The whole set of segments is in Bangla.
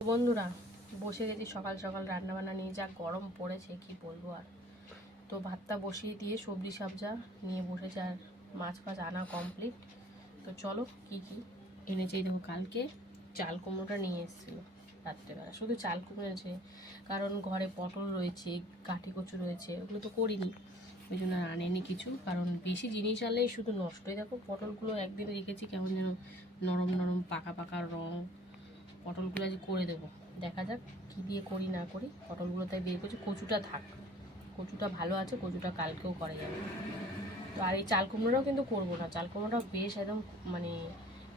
বন্ধুরা, বসে গেছি সকাল সকাল রান্না বান্না নিয়ে, যা গরম পড়েছে, কি বলব আর। তো ভাতটা বসিয়ে দিয়ে সবজি সাবজা নিয়ে বসেছে আর মাছ ফাছ আনা কমপ্লিট তো চলো, কি কি এনেছে দেখো, কালকে চাল কুমড়োটা নিয়ে এসেছিল রাত্রেবেলা। শুধু চাল কুমড়ো এনেছে, কারণ ঘরে পটল রয়েছে, কাঠি কচু রয়েছে, ওগুলো তো করিনি। ওই জন্য আনেনি কিছু, কারণ বেশি জিনিস আনলেই শুধু নষ্ট দেখো, পটলগুলো একদিন রেখেছি, কেমন যেন নরম নরম, পাকা পাকা রং পটলগুলো আজ করে দেবো। দেখা যাক কী দিয়ে করি না করি। পটলগুলো তাই বের করছি। কচুটা থাক। কচুটা ভালো আছে কচুটা কালকেও করা যাবে। তো আর এই চাল কুমড়োটাও কিন্তু করব না। চাল কুমড়োটাও বেশ একদম মানে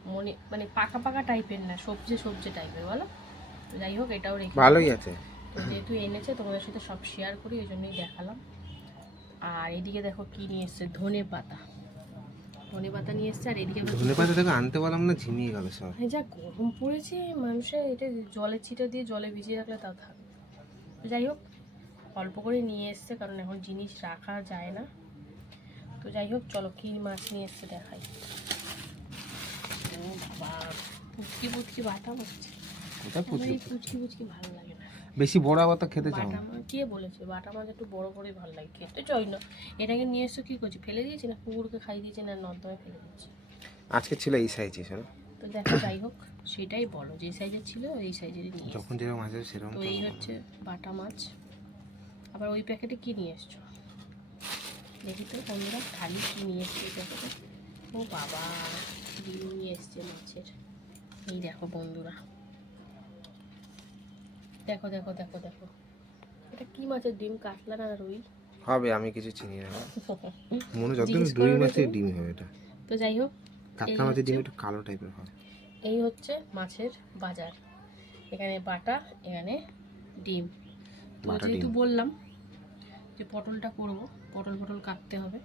মনে মানে পাকা পাকা টাইপের না সবজি সবজি টাইপের বলো? তো যাই হোক এটাও রেখে ভালোই আছে। তো যেহেতু এনেছে তোমাদের সাথে সব শেয়ার করি ওই জন্যই দেখালাম। আর এদিকে দেখো কি নিয়ে এসছে ধনে পাতা ধনে পাতা নিয়ে এসছে আর এদিকে ধনে পাতা থেকে আনতে পারলাম না ঝিমিয়ে গেল সব। যা গরম পড়েছে মানুষের এটা জলের ছিটা দিয়ে জলে ভিজিয়ে রাখলে তাও থাকবে তো যাই হোক অল্প করে নিয়ে এসছে কারণ এখন জিনিস রাখা যায় না। তো যাই হোক চলো কি মাছ নিয়ে এসছে দেখাই। বাবা। পুচকি পুচকি বাটা পুচকি? পুচকি পুচকি ভালো লাগে না। বেশি বড় আবার তো খেতে চাও মাছ কে বলেছে? বাটা মাছ একটু বড় করে ভালো লাগে খেতে। চাই না। এটাকে নিয়ে এসছো কি করছি? ফেলে দিয়েছি না? কুকুরকে খাই দিয়েছি না নর্দমে ফেলে দিচ্ছি আজকে ছিল এই সাইজে শোনো। তো দেখো যাই হোক সেটাই বলো। যে সাইজের ছিল এই সাইজেরই নিয়ে। যখন যেরকম আছে সেরকম তো এই হচ্ছে বাটা মাছ। আবার ওই প্যাকেটে কি নিয়ে এসছো? দেখি তো বন্ধুরা খালি কি নিয়ে এসছে এই প্যাকেটে? ও বাবা ডিম নিয়ে এসছে মাছের। এই দেখো বন্ধুরা। দেখো দেখো দেখো দেখো। এটা কি মাছের ডিম কাতলা না রুই? হবে আমি কিছু চিনি না। মনে যতদিন দুই মাসের ডিম হবে এটা। তো যাই হোক কাতলা মাছের ডিম একটু কালো টাইপের হয়। এই হচ্ছে মাছের বাজার। এখানে বাটা এখানে ডিম। তো যেহেতু বললাম যে পটলটা করব পটল পটল কাটতে হবে।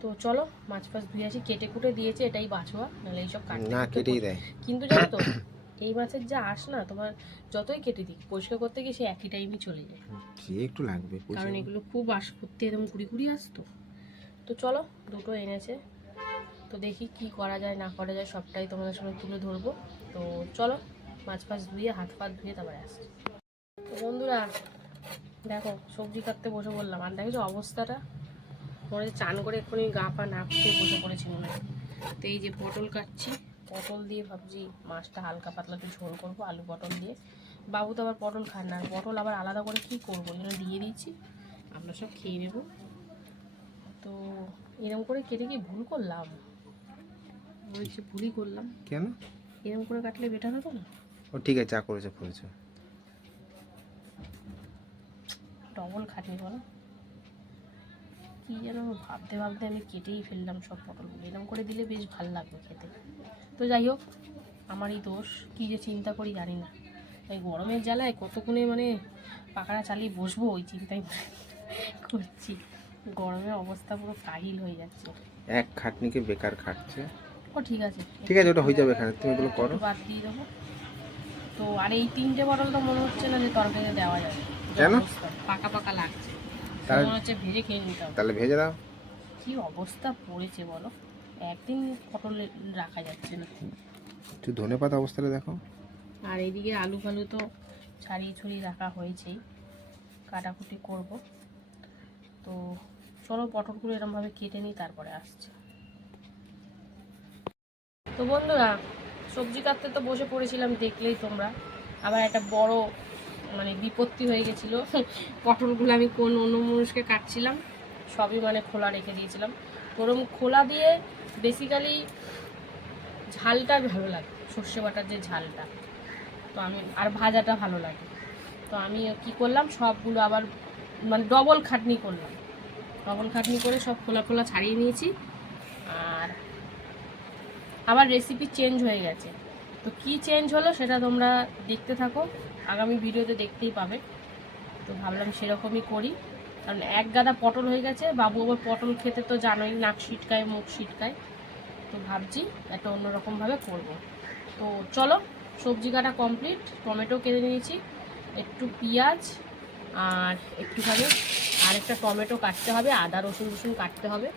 তো চলো মাছ ফাছ ধুয়ে আসি। কেটে কুটে দিয়েছে এটাই বাছোয়া নাহলে এইসব কাটতে না কেটেই দেয়। কিন্তু জানো তো এই মাছের যা আস না তোমার যতই কেটে দিক পরিষ্কার করতে গিয়ে সে একই টাইমই চলে যায়। সে একটু লাগবে কারণ এগুলো খুব আস করতে এরকম কুড়ি কুড়ি আসতো তো। চলো দুটো এনেছে। তো দেখি কি করা যায় না করা যায় সবটাই তোমাদের সঙ্গে তুলে ধরবো। তো চলো মাছ ফাছ ধুয়ে হাত পা ধুয়ে তারপরে আসছি। তো বন্ধুরা দেখো সবজি কাটতে বসে বললাম আর দেখেছ অবস্থাটা? মনে চান করে এক্ষুনি গা পা না খুঁজে বসে পড়েছি মনে হয়। তো এই যে পটল কাটছি। পটল দিয়ে ভাবছি মাছটা হালকা পাতলা একটু ঝোল করব আলু পটল দিয়ে। বাবু তো আবার পটল খান না আর পটল আবার আলাদা করে কি করব? এই জন্য দিয়ে দিচ্ছি আমরা সব খেয়ে নেব। তো এরকম করে কেটে কি ভুল করলাম? বলছি ভুলই করলাম। কেন? এরকম করে কাটলে বেটার হতো না? ও ঠিক আছে যা করেছ করেছ। ডবল খাটনি বলো। কি যেন ভাবতে ভাবতে আমি কেটেই ফেললাম সব পটলগুলো। এরকম করে দিলে বেশ ভালো লাগবে খেতে। তো যাই হোক আমারই দোষ। কী যে চিন্তা করি জানি না। এই গরমের জ্বালায় কতক্ষণে মানে পাখাটা চালিয়ে বসবো ওই চিন্তাই করছি। গরমের অবস্থা পুরো কাহিল হয়ে যাচ্ছে। এক খাটনিকে বেকার খাটছে। ও ঠিক আছে। ঠিক আছে ওটা হয়ে যাবে এখানে। তুমি এগুলো করো। বাদ দিয়ে দেবো। তো আর এই তিনটে বটল তো মনে হচ্ছে না যে তরকারিতে দেওয়া যাবে। কেন? পাকা পাকা লাগছে। তাহলে- হচ্ছে ভেজে খেয়ে নিতে হবে তাহলে ভেজে দাও। কি অবস্থা পড়েছে বলো? একদিন পটল রাখা যাচ্ছে না। তুই ধনে পাতা অবস্থাটা দেখো। আর এইদিকে আলু ফালু তো ছাড়িয়ে ছড়িয়ে রাখা হয়েছেই। কাটাকুটি করব। তো চলো পটলগুলো এরমভাবে কেটে নিই তারপরে আসছে। তো বন্ধুরা সবজি কাটতে তো বসে পড়েছিলাম দেখলেই তোমরা। আবার একটা বড় মানে বিপত্তি হয়ে গেছিল। পটলগুলো আমি কোন অন্য মানুষকে কাটছিলাম, সবই মানে খোলা রেখে দিয়েছিলাম। তো ওরম খোলা দিয়ে বেসিক্যালি ঝালটা ভালো লাগে, সর্ষে বাটার যে ঝালটা। তো আমি, আর ভাজাটা ভালো লাগে। তো আমি কি করলাম, সবগুলো আবার মানে ডবল খাটনি করলাম। ডবল খাটনি করে সব খোলা খোলা ছাড়িয়ে নিয়েছি। আর আবার রেসিপি চেঞ্জ হয়ে গেছে। তো কি চেঞ্জ হলো সেটা তোমরা দেখতে থাকো। আগামী ভিডিওতে দেখতেই পাবে। তো ভাবলাম সেরকমই করি। কারণ এক গাদা পটল হয়ে গেছে, বাবু আবার পটল খেতে তো জানোই, নাক ছিটকায়, মুখ ছিটকায়। তো ভাবছি একটা অন্যরকমভাবে করব। তো চলো, সবজি কাটা কমপ্লিট টমেটো কেটে নিয়েছি, একটু পেঁয়াজ আর একটুখানি, আর একটা টমেটো কাটতে হবে, আদা, রসুন রসুন কাটতে হবে।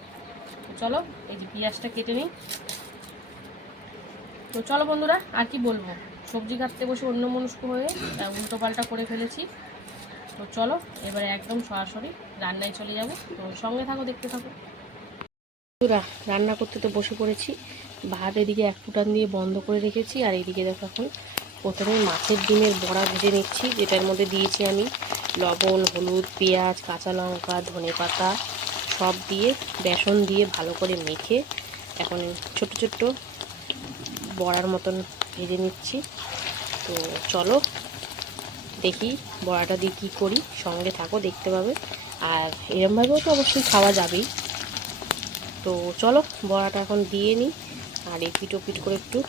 চলো, এই যে পেঁয়াজটা কেটে নিই। তো চলো বন্ধুরা, আর কি বলব? সবজি কাটতে বসে অন্য মনস্ক হয়ে উল্টো পাল্টা করে ফেলেছি। তো চলো, এবারে একদম সরাসরি রান্নায় চলে যাব। তো সঙ্গে থাকো, দেখতে থাকো। রান্না করতে তো বসে পড়েছি। ভাত এদিকে এক ফুটান দিয়ে বন্ধ করে রেখেছি, আর এইদিকে দেখো এখন প্রথমে মাছের ডিমের বড়া ভেজে নিচ্ছি, যেটার মধ্যে দিয়েছি আমি লবণ, হলুদ, পেঁয়াজ, কাঁচা লঙ্কা, ধনে পাতা, সব দিয়ে বেসন দিয়ে ভালো করে মেখে এখন ছোট ছোট্ট বড়ার মতন ভেজে নিচ্ছি। তো চলো, দেখি বড়াটা দিয়ে কী করি, সঙ্গে থাকো, দেখতে পাবে। আর এরমভাবেও তো অবশ্যই খাওয়া যাবেই। তো চলো, বড়াটা এখন দিয়ে নিই আর এই পিটো পিট করে একটু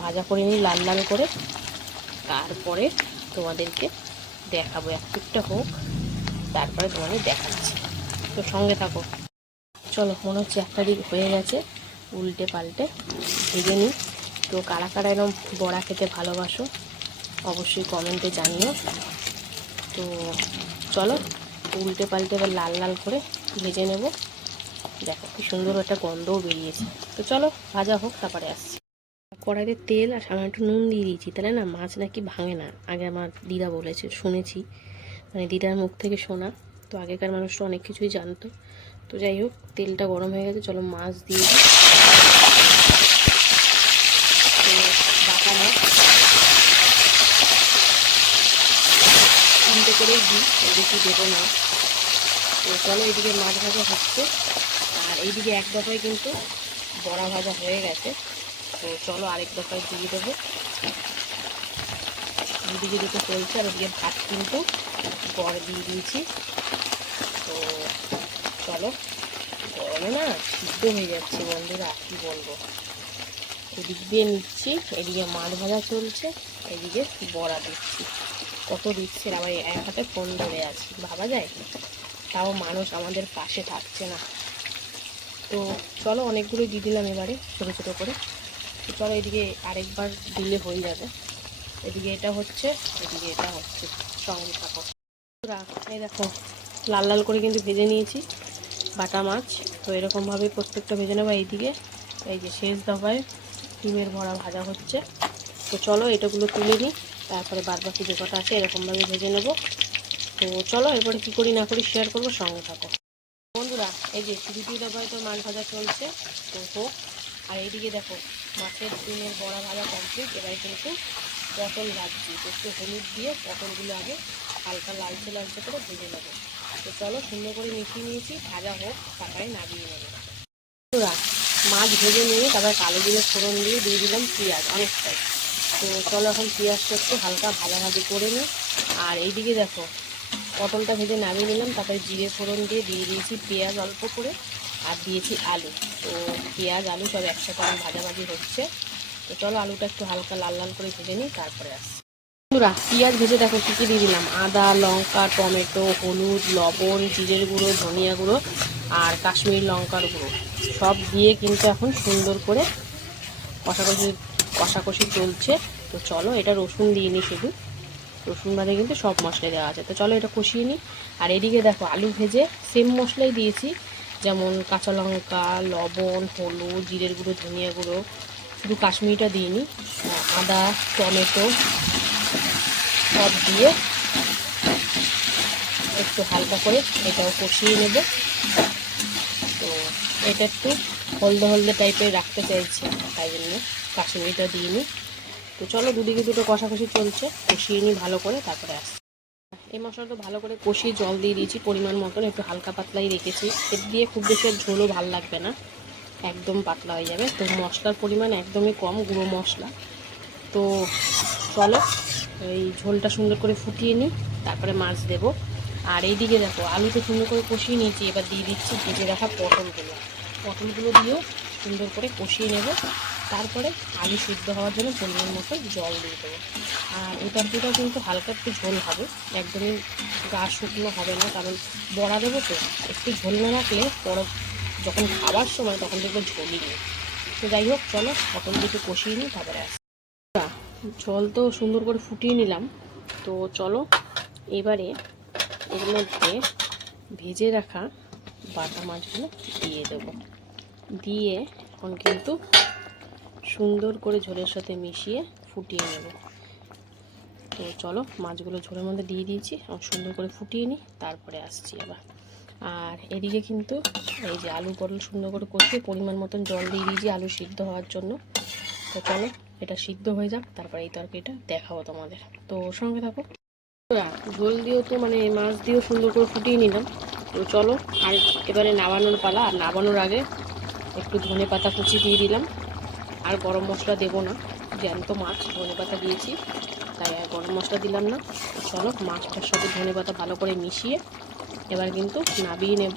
ভাজা করে নিই লাল লাল করে। তারপরে তোমাদেরকে দেখাবো এক পিঠটা হোক, তারপরে তোমাদের দেখাচ্ছি। তো সঙ্গে থাকো। চলো, মনে হচ্ছে একটা দিক হয়ে গেছে, উল্টে পাল্টে ভেজে নিই তো কারা কারা এরকম বড়া খেতে ভালোবাসো, অবশ্যই কমেন্টে জানিও। তো চলো, উল্টে পাল্টে এবার লাল লাল করে ভেজে নেব। দেখো কি সুন্দর একটা গন্ধও বেরিয়েছে। তো চলো, ভাজা হোক, তারপরে আসছি। কড়াইতে তেল আর সামান্য একটু নুন দিয়ে দিয়েছি, তাহলে না মাছ নাকি ভাঙে না। আগে আমার দিদা বলেছে, শুনেছি। মানে দিদার মুখ থেকে শোনা, তো আগেকার মানুষ অনেক কিছুই জানতো। তো যাই হোক, তেলটা গরম হয়ে গেছে, চলো মাছ দিয়ে দিই তো বাটা মাছ করেই দিই বেশি দেবো না। তো চলো এইদিকে মাছ ভাজা হচ্ছে। আর এইদিকে এক দফায় কিন্তু বড়া ভাজা হয়ে গেছে। তো চলো আরেক দফায় দিয়ে দেবো। দুদিকে দুটো চলছে, আর ওদিকে ভাত কিন্তু গড় দিয়ে দিয়েছি। তো চলো, গরমে না সিদ্ধ হয়ে যাচ্ছে বন্ধুরা কী বলব। এদিক দিয়ে নিচ্ছি, এদিকে মাছ ভাজা চলছে, এদিকে বড়া দিচ্ছি। কত দিচ্ছে আবার এক হাতে ফোন ধরে আছি। ভাবা যায়? তাও মানুষ আমাদের পাশে থাকছে না। তো চলো অনেকগুলো দিয়ে দিলাম এবারে, ছোটো ছোটো করে। চলো এদিকে আরেকবার দিলে হয়ে যাবে। এদিকে এটা হচ্ছে, এদিকে এটা হচ্ছে। সঙ্গে থাকো। এই দেখো, লাল লাল করে কিন্তু ভেজে নিয়েছি। বাটা মাছ। তো এরকমভাবে প্রত্যেকটা ভেজে নেব এইদিকে। এই যে শেষ দফায় ডিমের ভরা ভাজা হচ্ছে। তো চলো এটাগুলো তুলে নিই। তারপরে বাদ বাকি যে কটা আছে এরকমভাবে ভেজে নেব। তো চলো, এরপরে কী করি না করি শেয়ার করব, সঙ্গে থাকো। বন্ধুরা, এই যে দ্বিতীয় দফায় তো মাছ ভাজা চলছে, তো হোক আর এইদিকে দেখো, মাছের ডিমের বড়া ভাজা কমপ্লিট এবারে কিন্তু পটল ভাজছি। একটু হলুদ দিয়ে পটলগুলো আগে হালকা লালচে লালচে করে ভেজে নেব। তো চলো, সুন্দর করে মিশিয়ে নিয়েছি, ভাজা হোক তারপরে নামিয়ে নেব। বন্ধুরা, মাছ ভেজে নিয়ে তারপরে কালো জিরে ফোড়ন দিয়ে দিয়ে দিলাম পেঁয়াজ, অনেকটাই। তো চলো এখন পেঁয়াজটা একটু হালকা ভাজাভাজি করে নিই। আর এইদিকে দেখো, পটলটা ভেজে নামিয়ে নিলাম, তারপরে জিরে ফোড়ন দিয়ে দিয়ে দিয়েছি পেঁয়াজ অল্প করে, আর দিয়েছি আলু। তো পেঁয়াজ, আলু সব একসাথে আমার ভাজাভাজি হচ্ছে। তো চলো আলুটা একটু হালকা লাল লাল করে ভেজে নিই, তারপরে আসছি। বন্ধুরা, পেঁয়াজ ভেজে দেখো কী কী দিয়ে দিলাম? আদা, লঙ্কা, টমেটো, হলুদ, লবণ, জিরের গুঁড়ো, ধনিয়া গুঁড়ো, আর কাশ্মীরি লঙ্কার গুঁড়ো। সব দিয়ে কিন্তু এখন সুন্দর করে কষাকষি কষাকষি চলছে। তো চলো এটা রসুন দিয়ে নিই শুধু। রসুন বাদে কিন্তু সব মশলা দেওয়া আছে। তো চলো এটা কষিয়ে নিই। আর এদিকে দেখো আলু ভেজে সেম মশলাই দিয়েছি। যেমন কাঁচা লঙ্কা, লবণ, হলুদ, জিরের গুঁড়ো, ধনিয়া গুঁড়ো। শুধু কাশ্মীরিটা দিইনি। আদা, টমেটো সব দিয়ে একটু হালকা করে এটাও কষিয়ে নেব। তো এটা একটু হলদে হলদে টাইপের রাখতে চাইছি তাই জন্য। কাশ্মীরিটা নিই। তো চলো দুদিকে দুটো কষাকষি চলছে। কষিয়ে নিই ভালো করে, তারপরে আসছি। এই মশলাটা ভালো করে কষিয়ে জল দিয়ে দিয়েছি পরিমাণ মতন, একটু হালকা পাতলাই রেখেছি। এর দিয়ে খুব বেশি ঝোলও ভালো লাগবে না, একদম পাতলা হয়ে যাবে। তো মশলার পরিমাণ একদমই কম, গুঁড়ো মশলা। তো চলো এই ঝোলটা সুন্দর করে ফুটিয়ে নিই, তারপরে মাছ দেবো। আর এইদিকে দেখো আলুটা সুন্দর করে কষিয়ে নিয়েছি, এবার দিয়ে দিচ্ছি ভেজে রাখা পটলগুলো। পটলগুলো দিয়েও সুন্দর করে কষিয়ে নেব। তারপরে আলু সিদ্ধ হওয়ার জন্য পরিমাণ মতো জল দিয়ে দেবো। আর এই তরকারিটাও কিন্তু হালকা একটু ঝোল হবে, একদমই গা শুকনো হবে না, কারণ বড়া দেবো তো, একটু ঝোল না রাখলে পরে যখন খাবার সময় তখন দেখব ঝোলই নেই। তো যাই হোক, চলো, পটল দুটো কষিয়ে নিই, তারপরে আসি। জল তো সুন্দর করে ফুটিয়ে নিলাম, তো চলো, এবারে এর মধ্যে ভেজে রাখা বাটা মাছগুলো দিয়ে দেবো। দিয়ে এখন কিন্তু সুন্দর করে ঝোলের সাথে মিশিয়ে ফুটিয়ে নেব। তো চলো, মাছগুলো ঝোলের মধ্যে দিয়ে দিয়েছি। এবং সুন্দর করে ফুটিয়ে নিই, তারপরে আসছি আবার। আর এদিকে কিন্তু এই যে আলু পটল সুন্দর করে কষিয়ে পরিমাণ মতন জল দিয়ে দিয়েছি আলু সিদ্ধ হওয়ার জন্য। তো চলো, এটা সিদ্ধ হয়ে যাক, তারপরে এই তরকারিটা দেখাবো তোমাদের। তো সঙ্গে থাকো। ঝোল দিয়েও তো মানে মাছ দিয়েও সুন্দর করে ফুটিয়ে নিলাম। তো চলো, আর এবারে নামানোর পালা। আর নামানোর আগে একটু ধনে পাতা কুচি দিয়ে দিলাম। আর গরম মশলা দেবো না। জ্যান্ত মাছ, ধনে পাতা দিয়েছি। তাই আর গরম মশলা দিলাম না। চলো মাছটার সাথে ধনে পাতা ভালো করে মিশিয়ে এবার কিন্তু নাবিয়ে নেব।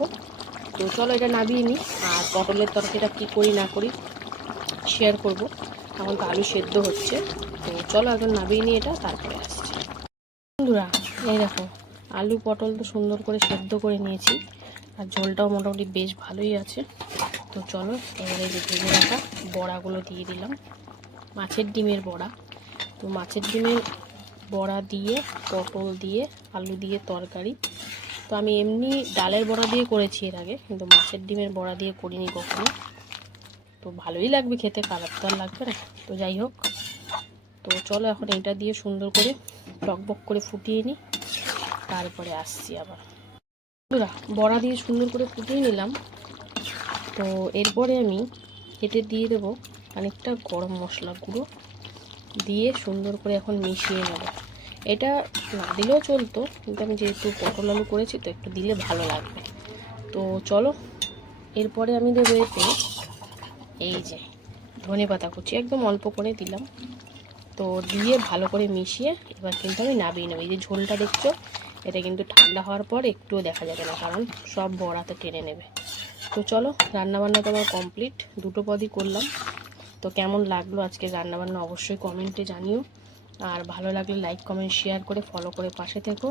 তো চলো এটা নাবিয়ে নিই। আর পটলের তরকারিটা কী করি না করি শেয়ার করব। এখন তো আলু সেদ্ধ হচ্ছে। তো চলো এখন নাবিয়ে নিই এটা, তারপরে আসছি। বন্ধুরা, এই দেখো, আলু পটল তো সুন্দর করে সেদ্ধ করে নিয়েছি। আর ঝোলটাও মোটামুটি বেশ ভালোই আছে। তো চলো, এবারে যে ভেজে রাখা বড়াগুলো দিয়ে দিলাম। মাছের ডিমের বড়া। তো মাছের ডিমের বড়া দিয়ে, পটল দিয়ে, আলু দিয়ে তরকারি। তো আমি এমনি ডালের বড়া দিয়ে করেছি এর আগে, কিন্তু মাছের ডিমের বড়া দিয়ে করিনি কখনো। তো ভালোই লাগবে খেতে, খারাপ তো আর লাগবে না। তো যাই হোক, তো চলো এখন এটা দিয়ে সুন্দর করে টকবক করে ফুটিয়ে নিই। তারপরে আসছি আবার। বড়া দিয়ে সুন্দর করে ফুটিয়ে নিলাম। তো এরপরে আমি এতে দিয়ে দেবো অনেকটা গরম মশলা গুঁড়ো দিয়ে সুন্দর করে এখন মিশিয়ে নেব। এটা না দিলেও চলতো, কিন্তু আমি যেহেতু পটল আলু করেছি, তো একটু দিলে ভালো লাগবে। তো চলো, এরপরে আমি দেবো এতে এই যে ধনে পাতা কুচি, একদম অল্প করে দিলাম। তো দিয়ে ভালো করে মিশিয়ে এবার কিন্তু আমি নাবিয়ে নেব। এই যে ঝোলটা দেখছ, এটা কিন্তু ঠান্ডা হওয়ার পর একটুও দেখা যাবে না, কারণ সব বড়াতে টেনে নেবে। তো চলো, রান্নাবান্না তো আমার কমপ্লিট দুটো পদই করলাম। তো কেমন লাগল আজকে রান্নাবান্না অবশ্যই কমেন্টে জানিও। আর ভালো লাগলে লাইক কমেন্ট শেয়ার করে ফলো করে পাশে থেকো।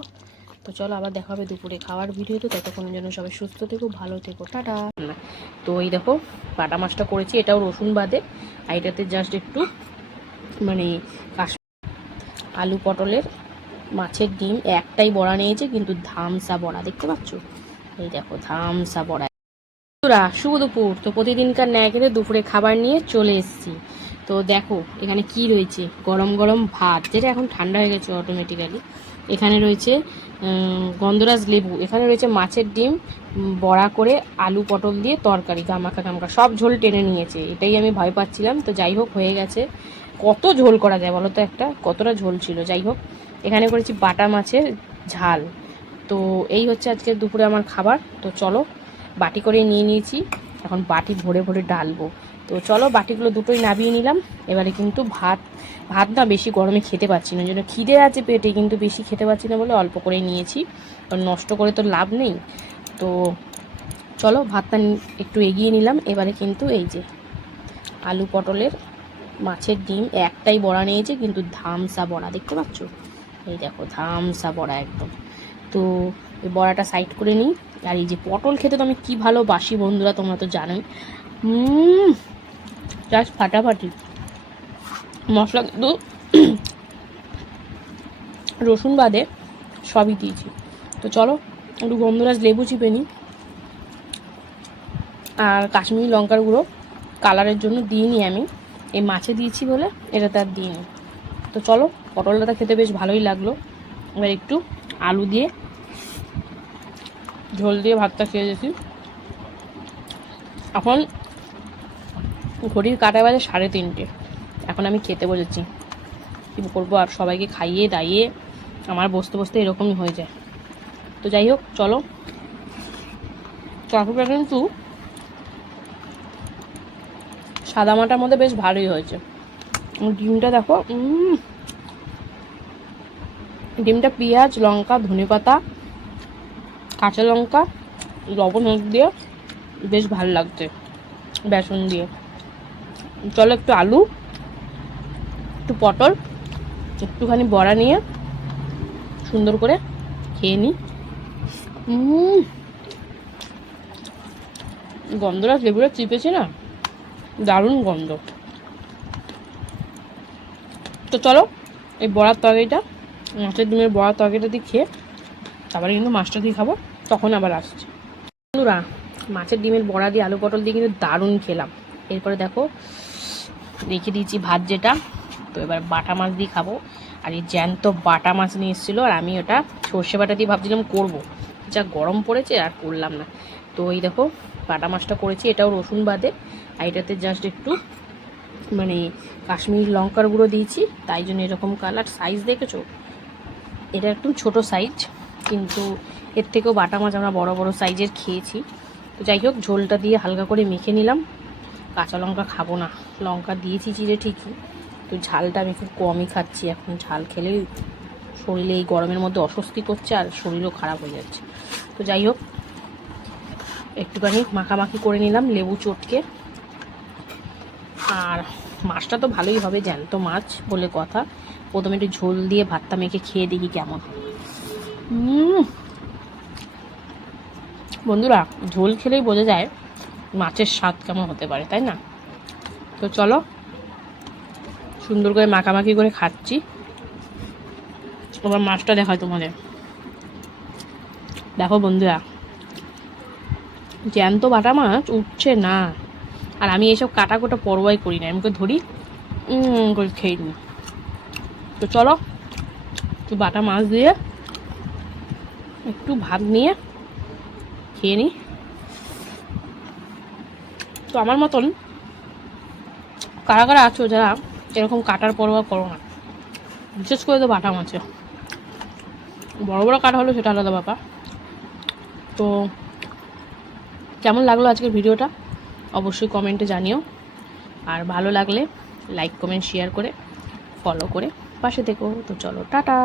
তো চলো, আবার দেখা হবে দুপুরে খাওয়ার ভিডিও ভিডিওতে ততক্ষণের জন্য সবাই সুস্থ থেকো, ভালো থেকো। টাটা! তো এই দেখো, বাটা মাছটা করেছি। এটাও রসুন বাদে। আর এটাতে জাস্ট একটু মানে কাশ আলু পটলের মাছের ডিম। একটাই বড়া নিয়েছে, কিন্তু ধামসা বড়া। দেখতে পাচ্ছ? এই দেখো, ধামসা বড়া। বন্ধুরা, শুভ দুপুর। তো প্রতিদিনকার ন্যায় করে দুপুরে খাবার নিয়ে চলে এসেছি। তো দেখো, এখানে কি রয়েছে? গরম গরম ভাত, যেটা এখন ঠান্ডা হয়ে গেছে অটোমেটিক্যালি এখানে রয়েছে গন্ধরাজ লেবু। এখানে রয়েছে মাছের ডিম বড়া করে আলু পটল দিয়ে তরকারি, গামাখা গামাখা। সব ঝোল টেনে নিয়েছে, এটাই আমি ভয় পাচ্ছিলাম। তো যাই হোক, হয়ে গেছে। কত ঝোল করা যায় বলো তো একটা? কতটা ঝোল ছিল? যাই হোক, এখানে করেছি বাটা মাছের ঝাল। তো এই হচ্ছে আজকে দুপুরে আমার খাবার। তো চলো বাটি করে নিয়ে নিয়েছি। এখন বাটি ভরে ভরে ডালবো। তো চলো বাটিগুলো দুটোই নাবিয়ে নিলাম। এবারে কিন্তু ভাত ভাত না বেশি গরমে খেতে পাচ্ছি না। জন্য খিদে আছে পেটে, কিন্তু বেশি খেতে পাচ্ছি না বলে অল্প করে নিয়েছি। কারণ নষ্ট করে তো লাভ নেই। তো চলো ভাতটা একটু এগিয়ে নিলাম। এবারে কিন্তু এই যে আলু পটলের মাছের ডিম, একটাই বড়া নিয়েছে, কিন্তু ধামসা বড়া, দেখতে পাচ্ছ? এই দেখো, ধামসা বড়া একদম। তো এই বড়াটা সাইড করে নিই। আর এই যে পটল খেতে তো আমি কী ভালোবাসি বন্ধুরা, তোমরা তো জানোই। জাস্ট ফাটাফাটি। মশলা কিন্তু রসুন বাদে সবই দিয়েছি। তো চলো, একটু গন্ধরাজ লেবু চিপে নিই। আর কাশ্মীরি লঙ্কার গুঁড়ো কালারের জন্য দিইনি আমি। এই মাছে দিয়েছি বলে এটাতে আর দিইনি। তো চলো, পটলটা খেতে বেশ ভালোই লাগল। এবার একটু আলু দিয়ে ঝোল দিয়ে ভাতটা খেয়ে গেছি। এখন ঘড়ির কাটা বাজে সাড়ে তিনটে। এখন আমি খেতে বসেছি। কী করব আর সবাইকে খাইয়ে দাইয়ে আমার বসতে বসতে এরকমই হয়ে যায়। তো যাই হোক, চলো। চাকুটা কিন্তু সাদা মাটার মধ্যে বেশ ভালোই হয়েছে। ডিমটা দেখো ডিমটা পেঁয়াজ, লঙ্কা, ধনেপাতা কাঁচা লঙ্কা, লবণ, হলুদ দিয়ে বেশ ভালো লাগছে, বেসন দিয়ে। চলো একটু আলু, একটু পটল, একটুখানি বড়া নিয়ে সুন্দর করে খেয়ে নিই গন্ধটা লেবুটা চিপেছে না? দারুণ গন্ধ। তো চলো, এই বড়ার তরকারিটা, মাছের ডিমের বড়ার তরকারিটা দিয়ে খেয়ে, তারপরে কিন্তু মাছটা দিয়ে খাব। তখন আবার আসছে। বন্ধুরা, মাছের ডিমের বড়া দিয়ে আলু পটল দিয়ে কিন্তু দারুণ খেলাম। এরপরে দেখো, রেখে দিয়েছি ভাত যেটা। তো এবার বাটা মাছ দিয়ে খাব। আর এই জ্যান্ত বাটা মাছ নিয়ে এসেছিল, আর আমি ওটা সর্ষে বাটা দিয়ে ভাবছিলাম করব। যা গরম পড়েছে আর করলাম না। তো এই দেখো, বাটা মাছটা করেছি, এটাও রসুন বাদে। আর এটাতে জাস্ট একটু মানে কাশ্মীরি লঙ্কার গুঁড়ো দিয়েছি। তাই জন্য এরকম কালার সাইজ দেখেছ? এটা একটু ছোট সাইজ কিন্তু এর থেকেও বাটা মাছ আমরা বড় বড় সাইজের খেয়েছি। তো যাই হোক, ঝোলটা দিয়ে হালকা করে মেখে নিলাম। কাঁচা লঙ্কা খাব না, লঙ্কা দিয়েছি চিড়ে ঠিকই। তো ঝালটা আমি খুব কমই খাচ্ছি এখন, ঝাল খেলে শরীরে এই গরমের মধ্যে অস্বস্তি করছে আর শরীরও খারাপ হয়ে যাচ্ছে। তো যাই হোক, একটুখানি মাখামাখি করে নিলাম লেবু চটকে। আর মাছটা তো ভালোই হবে, জ্যান্ত মাছ বলে কথা। প্রথমে একটু ঝোল দিয়ে ভাতটা মেখে খেয়ে দেখি কেমন উম। বন্ধুরা, ঝোল খেলেই বোঝা যায় মাছের স্বাদ কেমন হতে পারে, তাই না? তো চলো, সুন্দর করে মাখামাখি করে খাচ্ছি। এবার মাছটা দেখায় তোমাদের। দেখো বন্ধুরা, জ্যান্ত বাটা মাছ উঠছে না। আর আমি এসব কাটা কোটা পরোয়াই করি না, আমি ওকে ধরি করে খেয়ে নিই। তো চলো, একটু বাটা মাছ দিয়ে একটু ভাত নিয়ে খেয়ে নিই। তো আমার মতন কারা কারা আছো যারা এরকম কাটার পরোয়া করো না? বিশেষ করে তো বাটা মাছে। বড় বড় কাটা হলো সেটা আলাদা ব্যাপার। তো কেমন লাগল আজকের ভিডিওটা? অবশ্যই কমেন্টে জানিও। আর ভালো লাগলে লাইক কমেন্ট শেয়ার করে ফলো করে পাশে থেকো। তো চলো, টাটা।